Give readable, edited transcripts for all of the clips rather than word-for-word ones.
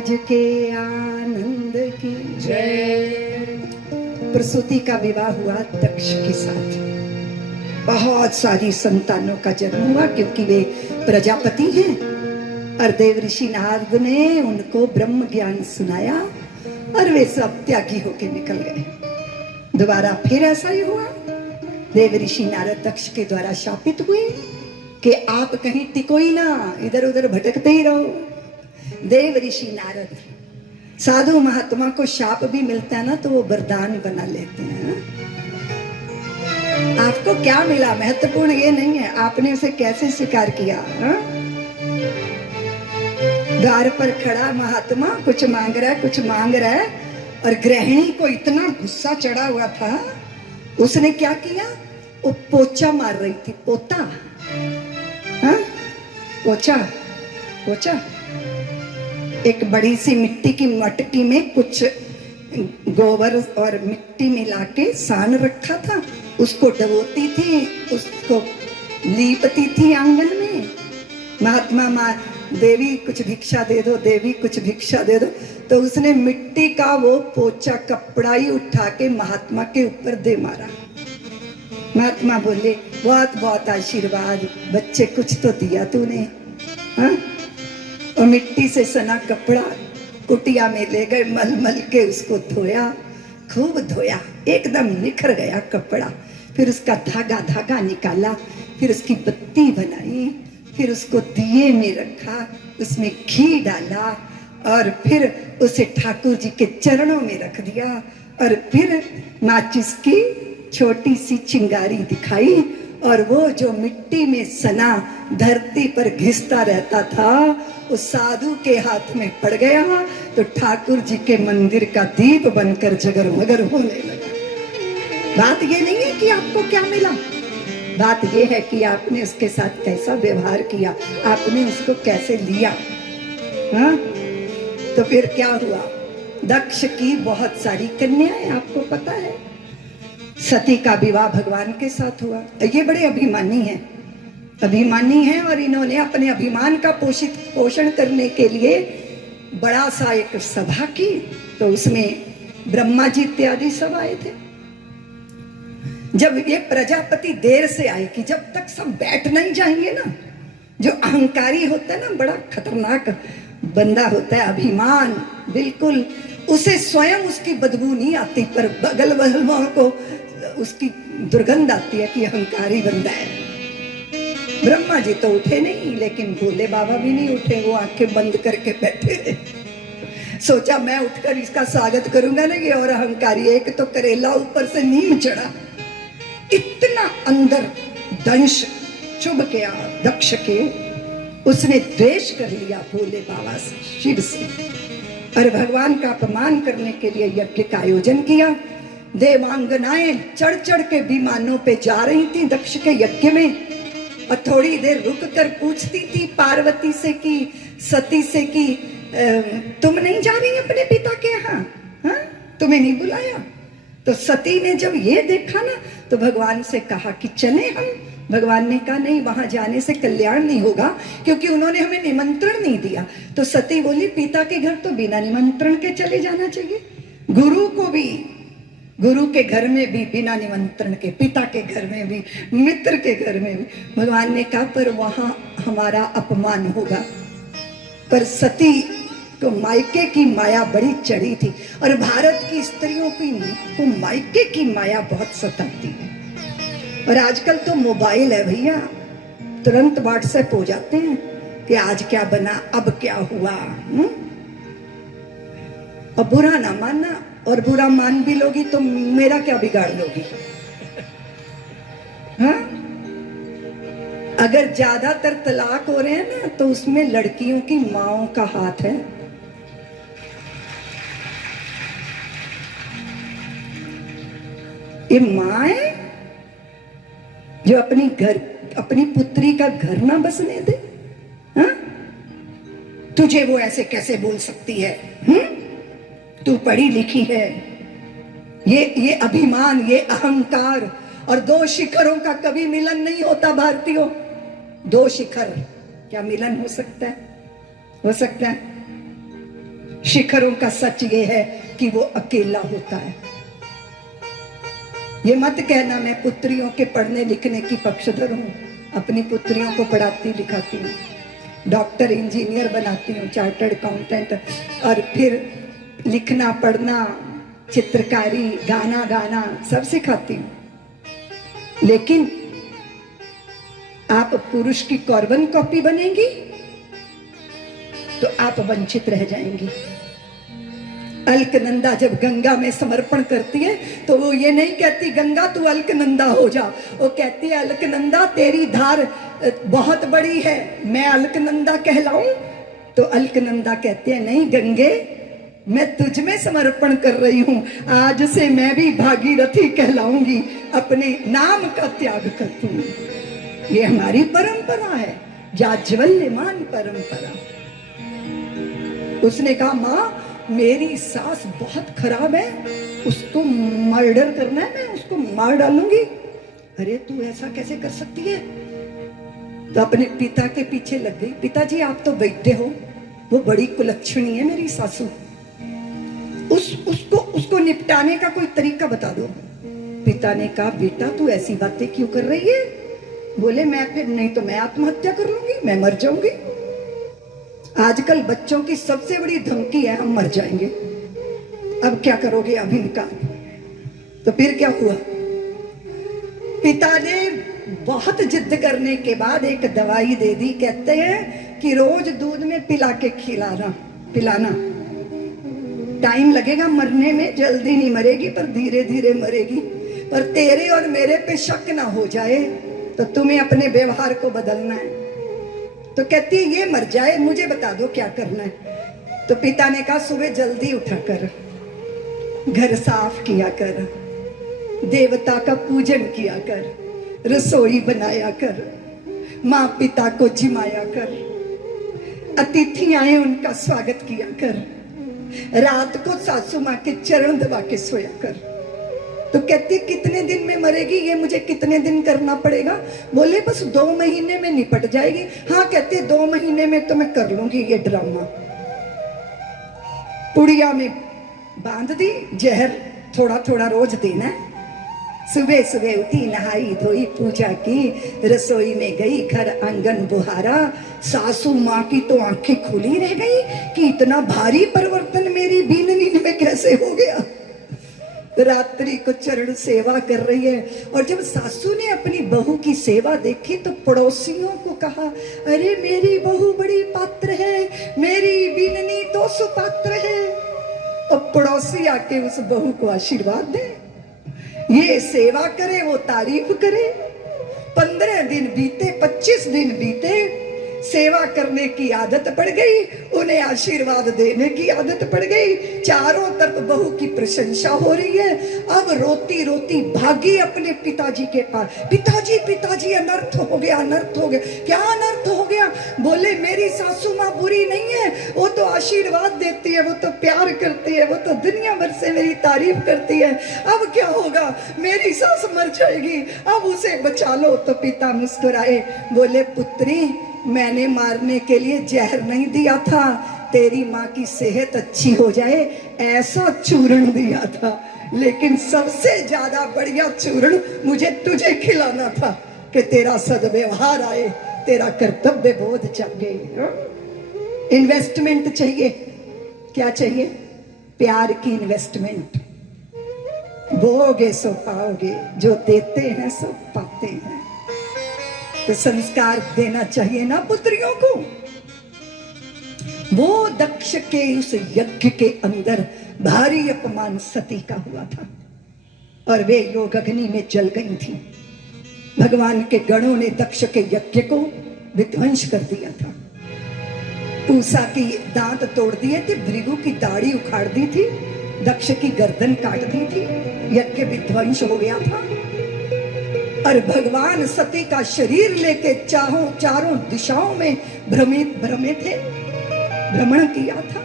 महाराज के आनंद की जय। प्रसूति का विवाह हुआ दक्ष के साथ। बहुत सारी संतानों का जन्म हुआ क्योंकि वे प्रजापति हैं और देव ऋषि नारद ने उनको ब्रह्म ज्ञान सुनाया और वे सब त्यागी होके निकल गए। दोबारा फिर ऐसा ही हुआ। देव ऋषि नारद दक्ष के द्वारा शापित हुए कि आप कहीं टिको ही ना, इधर उधर भटकते ही रहो। देव ऋषि नारद साधु महात्मा को शाप भी मिलता है ना तो वो वरदान बना लेते हैं। आपको क्या मिला महत्वपूर्ण ये नहीं है, आपने उसे कैसे स्वीकार किया। द्वार पर खड़ा महात्मा कुछ मांग रहा है, कुछ मांग रहा है और गृहिणी को इतना गुस्सा चढ़ा हुआ था, उसने क्या किया, वो पोचा मार रही थी। पोता, हाँ, पोचा पोचा। एक बड़ी सी मिट्टी की मटकी में कुछ गोबर और मिट्टी मिला के सान रखा था, उसको डबोती थी, उसको लीपती थी आंगन में। महात्मा माँ देवी कुछ भिक्षा दे दो, देवी कुछ भिक्षा दे दो, तो उसने मिट्टी का वो पोचा कपड़ा ही उठा के महात्मा के ऊपर दे मारा। महात्मा बोले बहुत बहुत आशीर्वाद बच्चे, कुछ तो दिया तूने। हाँ, और मिट्टी से सना कपड़ा कुटिया में ले गए, मल मल के उसको धोया, खूब धोया, एकदम निखर गया कपड़ा। फिर उसका धागा धागा निकाला, फिर उसकी बत्ती बनाई, फिर उसको दिए में रखा, उसमें घी डाला और फिर उसे ठाकुर जी के चरणों में रख दिया और फिर माचिस की छोटी सी चिंगारी दिखाई और वो जो मिट्टी में सना धरती पर घिसता रहता था उस साधु के हाथ में पड़ गया तो ठाकुर जी के मंदिर का दीप बनकर जगरमगर होने लगा। बात ये नहीं है कि आपको क्या मिला, बात ये है कि आपने उसके साथ कैसा व्यवहार किया, आपने उसको कैसे लिया। हाँ, तो फिर क्या हुआ, दक्ष की बहुत सारी कन्याएं, आपको पता है। सती का विवाह भगवान के साथ हुआ। ये बड़े अभिमानी हैं, अभिमानी हैं और इन्होंने अपने अभिमान का पोषण करने के लिए बड़ा सा एक सभा की, तो उसमें ब्रह्मा जी इत्यादि सब आए थे। जब ये प्रजापति देर से आए कि जब तक सब बैठ नहीं जाएंगे ना, जो अहंकारी होता है ना, बड़ा खतरनाक बंदा होता है, अभिमान बिल्कुल, उसे स्वयं उसकी बदबू नहीं आती पर बगल बगल को उसकी दुर्गंध आती है कि अहंकारी बंदा है। ब्रह्मा जी तो उठे नहीं, लेकिन भोले बाबा भी नहीं उठे, वो आंखें बंद करके बैठे रहे। सोचा मैं उठकर इसका स्वागत करूंगा ना, ये और अहंकारी, एक तो करेला ऊपर से नीम चढ़ा, इतना अंदर दंश चुभ गया दक्ष के, उसने द्वेष कर लिया भोले बाबा से, शिव से, और भगवान का अपमान करने के लिए यज्ञ का आयोजन किया। देवांगनाएं चढ़ चढ़ के विमानों पे जा रही थी दक्ष के यज्ञ में और थोड़ी देर रुक कर पूछती थी पार्वती से कि सती से कि तुम नहीं जा रही अपने पिता के यहाँ, हाँ, तुम्हें नहीं बुलाया। तो सती ने जब ये देखा ना तो भगवान से कहा कि चले हम। भगवान ने कहा नहीं, वहां जाने से कल्याण नहीं होगा क्योंकि उन्होंने हमें निमंत्रण नहीं दिया। तो सती बोली पिता के घर तो बिना निमंत्रण के चले जाना चाहिए, गुरु को भी, गुरु के घर में भी बिना निमंत्रण के, पिता के घर में भी, मित्र के घर में भी। भगवान ने कहा पर वहां हमारा अपमान होगा। पर सती को मायके की माया बड़ी चढ़ी थी और भारत की स्त्रियों को मायके की माया बहुत सताती है। और आजकल तो मोबाइल है भैया, तुरंत व्हाट्सएप हो जाते हैं कि आज क्या बना, अब क्या हुआ। और बुरा ना मानना, और बुरा मान भी लोगी तो मेरा क्या बिगाड़ लोगी। हाँ, अगर ज्यादातर तलाक हो रहे हैं ना तो उसमें लड़कियों की माओं का हाथ है। ये माँ है जो अपनी पुत्री का घर ना बसने दे। हाँ, तुझे वो ऐसे कैसे बोल सकती है, तू पढ़ी लिखी है। ये अभिमान, ये अहंकार, और दो शिखरों का कभी मिलन नहीं होता भारतीयों। दो शिखर क्या मिलन हो सकता है? हो सकता है? शिखरों का सच ये है कि वो अकेला होता है। ये मत कहना मैं पुत्रियों के पढ़ने लिखने की पक्षधर हूँ। अपनी पुत्रियों को पढ़ाती लिखाती हूँ, डॉक्टर इंजीनियर बनाती हूँ, चार्टर्ड अकाउंटेंट, और फिर लिखना पढ़ना, चित्रकारी, गाना गाना सब सिखाती हूँ। लेकिन आप पुरुष की कार्बन कॉपी बनेंगी तो आप वंचित रह जाएंगी। अलकनंदा जब गंगा में समर्पण करती है तो वो ये नहीं कहती गंगा तू अलकनंदा हो जा, वो कहती है अलकनंदा तेरी धार बहुत बड़ी है, मैं अलकनंदा कहलाऊं। तो अलकनंदा कहते हैं नहीं गंगे, मैं तुझ में समर्पण कर रही हूं, आज से मैं भी भागीरथी कहलाऊंगी, अपने नाम का त्याग करती हूं। ये हमारी परंपरा है, जाज्वल्यमान परंपरा। उसने कहा माँ मेरी सास बहुत खराब है, उसको मर्डर करना है, मैं उसको मार डालूंगी। अरे तू ऐसा कैसे कर सकती है? तो अपने पिता के पीछे लग गई। पिताजी आप तो वैद्य हो, वो बड़ी कुलक्षणी है मेरी सासू, उसको निपटाने का कोई तरीका बता दो। पिता ने कहा बेटा तू ऐसी बातें क्यों कर रही है? बोले मैं फिर नहीं तो मैं आत्महत्या कर लूंगी, मैं मर जाऊंगी। आजकल बच्चों की सबसे बड़ी धमकी है हम मर जाएंगे। अब क्या करोगे अब इनका? तो फिर क्या हुआ? पिता ने बहुत जिद करने के बाद एक दवाई दे दी। कहते हैं कि रोज दूध में पिला के पिलाना। टाइम लगेगा मरने में, जल्दी नहीं मरेगी पर धीरे धीरे मरेगी। पर तेरे और मेरे पे शक ना हो जाए तो तुम्हें अपने व्यवहार को बदलना है। तो कहती है ये मर जाए, मुझे बता दो क्या करना है। तो पिता ने कहा सुबह जल्दी उठा कर, घर साफ किया कर, देवता का पूजन किया कर, रसोई बनाया कर, माँ पिता को जिमाया कर, अतिथि आए उनका स्वागत किया कर, रात को सासू माँ के चरण दबा के सोया कर। तो कहती कितने दिन में मरेगी ये, मुझे कितने दिन करना पड़ेगा? बोले बस 2 महीने में निपट जाएगी। हाँ कहते 2 महीने में तो मैं कर लूंगी ये ड्रामा। पुड़िया में बांध दी जहर, थोड़ा थोड़ा रोज देना है। सुबह सुबह उठी, नहाई धोई, पूजा की, रसोई में गई, घर आंगन बुहारा। सासू माँ की तो आंखें खुली रह गई कि इतना भारी परिवर्तन मेरी बीन नींद में कैसे हो गया। रात्रि को चरण सेवा कर रही है। और जब सासू ने अपनी बहू की सेवा देखी तो पड़ोसियों को कहा अरे मेरी बहू बड़ी पात्र है, मेरी बीननी तो सुपात्र है। और पड़ोसी आके उस बहू को आशीर्वाद दे, ये सेवा करे वो तारीफ करे। 15 दिन बीते, 25 दिन बीते, सेवा करने की आदत पड़ गई, उन्हें आशीर्वाद देने की आदत पड़ गई। चारों तरफ बहू की प्रशंसा हो रही है। अब रोती रोती भागी अपने पिताजी के पास। पिताजी पिताजी अनर्थ हो गया, अनर्थ हो गया। क्या अनर्थ हो गया? बोले मेरी सासू माँ बुरी नहीं है, वो तो आशीर्वाद देती है, वो तो प्यार करती है, वो तो दुनिया भर से मेरी तारीफ करती है। अब क्या होगा? मेरी सास मर जाएगी, अब उसे बचा लो। तो पिता मुस्कुराए, बोले पुत्री मैंने मारने के लिए जहर नहीं दिया था, तेरी माँ की सेहत अच्छी हो जाए ऐसा चूर्ण दिया था। लेकिन सबसे ज्यादा बढ़िया चूर्ण मुझे तुझे खिलाना था कि तेरा सद्व्यवहार आए, तेरा कर्तव्य बोध जागे। इन्वेस्टमेंट चाहिए, क्या चाहिए? प्यार की इन्वेस्टमेंट। बोगे सो पाओगे, जो देते हैं सो पाते हैं। तो संस्कार देना चाहिए ना पुत्रियों को। वो दक्ष के उस यज्ञ के अंदर भारी अपमान सती का हुआ था और वे लोग अग्नि में जल गई थी। भगवान के गणों ने दक्ष के यज्ञ को विध्वंस कर दिया था। पूसा की दांत तोड़ दिए थे, भृगु की दाढ़ी उखाड़ दी थी, दक्ष की गर्दन काट दी थी, यज्ञ विध्वंस हो गया था। और भगवान सती का शरीर लेके चारों दिशाओं में भ्रमे थे, भ्रमण किया था।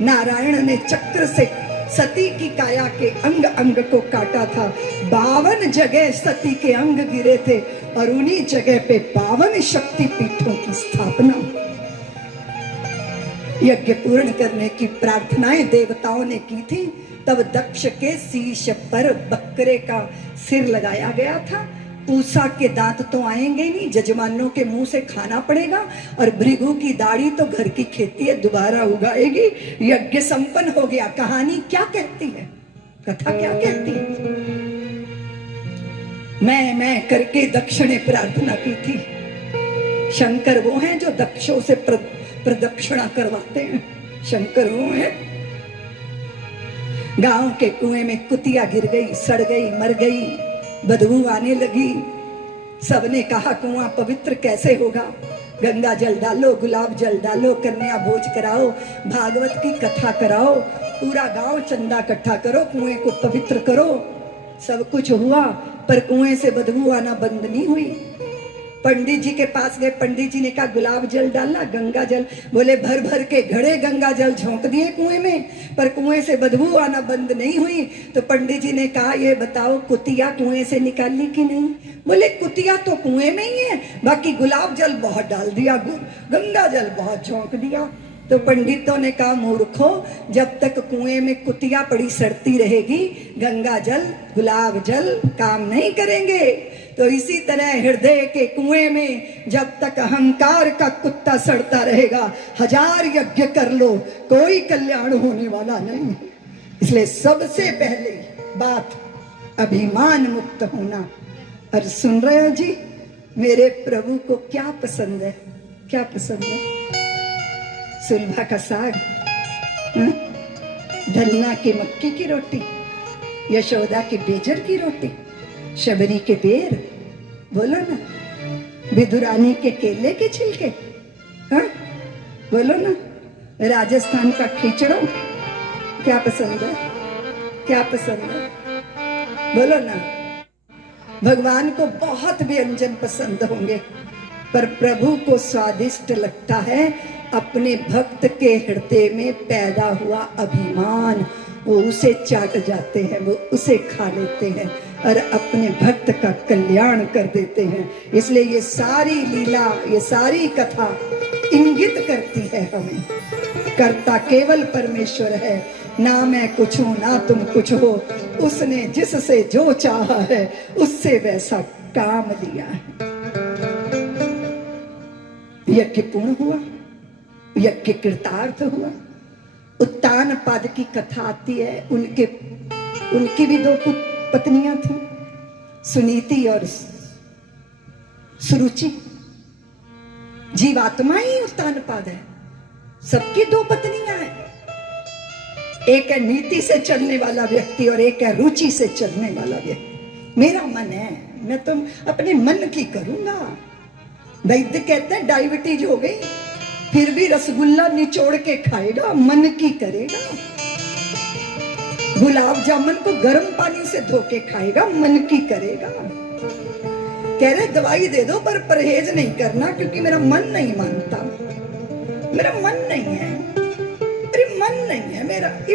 नारायण ने चक्र से सती की काया के अंग अंग को काटा था। 52 जगह सती के अंग गिरे थे और उन्हीं जगह पे 52 शक्ति पीठों की स्थापना। यज्ञ पूर्ण करने की प्रार्थनाएं देवताओं ने की थी। तब दक्ष के शीश पर बकरे का सिर लगाया गया था। पूसा के दांत तो आएंगे नहीं, जजमानों के मुंह से खाना पड़ेगा, और भृगु की दाढ़ी तो घर की खेती है, दोबारा उगाएगी। यज्ञ संपन्न हो गया। कहानी क्या कहती है, कथा क्या कहती है? मैं करके दक्ष ने प्रार्थना की थी। शंकर वो हैं जो दक्षों से प्रदक्षिणा करवाते हैं। शंकर वो हैं। गांव के कुएं में कुतिया गिर गई, सड़ गई, मर गई, बदबू आने लगी। सबने कहा कुआं पवित्र कैसे होगा? गंगा जल डालो, गुलाब जल डालो, कन्या भोज कराओ, भागवत की कथा कराओ, पूरा गांव चंदा इकट्ठा करो, कुएं को पवित्र करो। सब कुछ हुआ, पर कुएं से बदबू आना बंद नहीं हुई। पंडित जी के पास गए, पंडित जी ने कहा गुलाब जल डालना, गंगा जल, बोले भर भर के घड़े गंगा जल झोंक दिए कुएं में, पर कुएं से बदबू आना बंद नहीं हुई। तो पंडित जी ने कहा ये बताओ कुतिया कुएं से निकाली कि नहीं? बोले कुतिया तो कुएं में ही है, बाकी गुलाब जल बहुत डाल दिया, गंगा जल बहुत झोंक दिया। तो पंडितों ने कहा मूर्खो, जब तक कुएं में कुतिया पड़ी सड़ती रहेगी, गंगा जल गुलाब जल काम नहीं करेंगे। तो इसी तरह हृदय के कुएं में जब तक अहंकार का कुत्ता सड़ता रहेगा, 1000 यज्ञ कर लो, कोई कल्याण होने वाला नहीं। इसलिए सबसे पहले बात अभिमान मुक्त होना। और सुन रहे हो जी, मेरे प्रभु को क्या पसंद है? क्या पसंद है? सुलभा का साग, धन्ना की मक्की की रोटी, यशोदा की बेजर की रोटी, शबरी के बेर, बोलो ना, विदुरानी के केले के छिलके, हाँ बोलो ना, राजस्थान का खिचड़ो, क्या पसंद है? क्या पसंद है? बोलो ना। भगवान को बहुत व्यंजन पसंद होंगे, पर प्रभु को स्वादिष्ट लगता है अपने भक्त के हृदय में पैदा हुआ अभिमान। वो उसे चाट जाते हैं, वो उसे खा लेते हैं और अपने भक्त का कल्याण कर देते हैं। इसलिए ये सारी लीला, ये सारी कथा इंगित करती है हमें, कर्ता केवल परमेश्वर है, ना मैं कुछ हूं ना तुम कुछ हो। उसने जिससे जो चाहा है उससे वैसा काम लिया है। यज्ञ पूर्ण हुआ, यज्ञ कृतार्थ हुआ। उत्तान पाद की कथा आती है, उनकी भी 2 पत्नियां थी, सुनीति और सुरुचि। जीवात्मा ही उत्तान पाद है, सबकी 2 पत्नियां हैं। एक है नीति से चलने वाला व्यक्ति और एक है रुचि से चलने वाला व्यक्ति। मेरा मन है, मैं तो अपने मन की करूंगा। वैद्य कहते हैं डायबिटीज हो गई फिर भी रसगुल्ला निचोड़ के खाएगा, मन की करेगा। गुलाब जामुन को गर्म पानी से धो के खाएगा, मन की करेगा। कह रहे दवाई दे दो पर परहेज नहीं करना, क्योंकि मेरा मन नहीं मानता, मेरा मन नहीं है, अरे मन नहीं है मेरा।